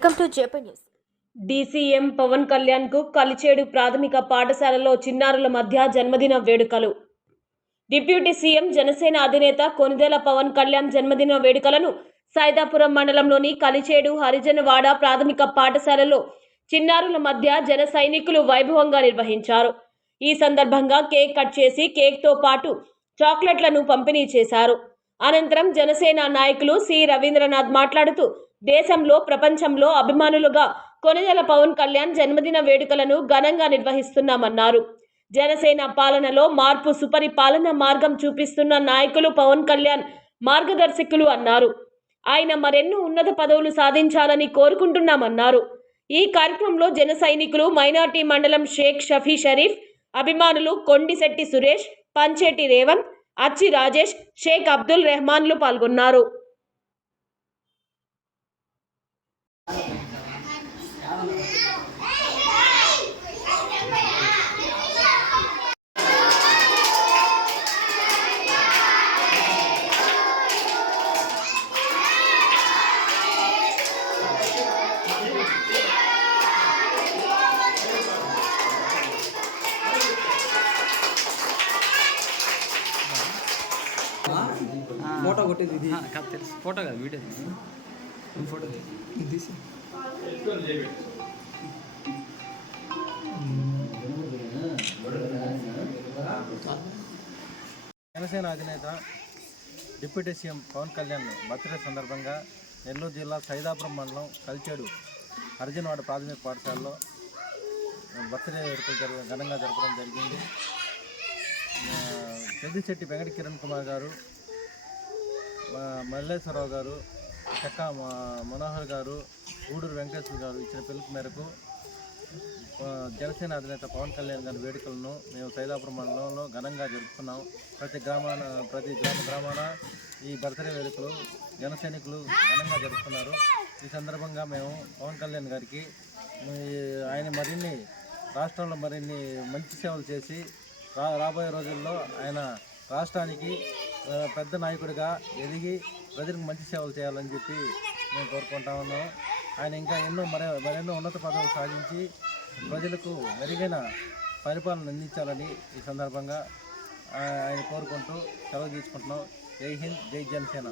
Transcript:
Welcome to JP news DCM Pawan కళ్యాణ్కు కలిచేడు ప్రాథమిక పాఠశాలలో చిన్నారుల మధ్య జన్మదిన వేడుకలు. డిప్యూటీ సీఎం జనసేన అధినేత కొనిదెల పవన్ కళ్యాణ్ జన్మదిన వేడుకలను సైదాపురం మండలంలోని కలిచేడు హరిజనవాడ ప్రాథమిక పాఠశాలలో చిన్నారుల మధ్య జన సైనికులు వైభవంగా నిర్వహించారు. ఈ సందర్భంగా కేక్ కట్ చేసి కేక్తో పాటు చాక్లెట్లను పంపిణీ చేశారు. అనంతరం జనసేన నాయకులు సి రవీంద్రనాథ్ మాట్లాడుతూ దేశంలో ప్రపంచంలో అభిమానులుగా కొనిదెల పవన్ కళ్యాణ్ జన్మదిన వేడుకలను ఘనంగా నిర్వహిస్తున్నామన్నారు. జనసేన పాలనలో మార్పు సుపరిపాలన మార్గం చూపిస్తున్న నాయకులు పవన్ కళ్యాణ్ మార్గదర్శకులు అన్నారు. ఆయన మరెన్నో ఉన్నత పదవులు సాధించాలని కోరుకుంటున్నామన్నారు. ఈ కార్యక్రమంలో జన సైనికులు మైనార్టీ మండలం షేక్ షఫీ షరీఫ్ అభిమానులు కొండిశెట్టి సురేష్ పంచేటి రేవంత్ అచ్చి రాజేష్ షేక్ అబ్దుల్ రెహమాన్లు పాల్గొన్నారు. ఫోటో కొట్టేది ఇది. కాదు తెలుసు. ఫోటో కాదు వీడియో తీసి. ఫోటో తీసి. జనసేన అధినేత deputy CM Pawan Kalyan birthday సందర్భంగా నెల్లూరు జిల్లా సైదాపురం మండలం కలిచేడు అర్జునవాడ ప్రాథమిక పాఠశాలలో బర్త్డే వేడుకలు జరగ ఘనంగా జరపడం జరిగింది. పెద్దిశెట్టి వెంకట కిరణ్ కుమార్ గారు మల్లేశ్వరరావు గారు చెక్క మనోహర్ గారు గూడూరు వెంకటేశ్వర గారు ఇచ్చిన పిలుపు మేరకు జనసేన అధినేత పవన్ కళ్యాణ్ గారి వేడుకలను మేము సైదాపురం మండలంలో ఘనంగా జరుపుకున్నాం. ప్రతి గ్రామాన ప్రతి గ్రామ గ్రామాన ఈ బర్త్డే వేడుకలు జన సైనికులు ఘనంగా జరుపుకున్నారు. ఈ సందర్భంగా మేము పవన్ కళ్యాణ్ గారికి ఆయన మరిన్ని రాష్ట్రంలో మరిన్ని మంచి సేవలు చేసి రా రాబోయే రోజుల్లో ఆయన రాష్ట్రానికి పెద్ద నాయకుడిగా ఎదిగి ప్రజలకు మంచి సేవలు చేయాలని చెప్పి మేము కోరుకుంటా ఉన్నాం. ఆయన ఇంకా ఎన్నో మరే మరెన్నో ఉన్నత పదవులు సాధించి ప్రజలకు మెరుగైన పరిపాలన అందించాలని ఈ సందర్భంగా ఆయన కోరుకుంటూ సెలవు తీసుకుంటున్నాం. జై హింద్ జై జనసేన.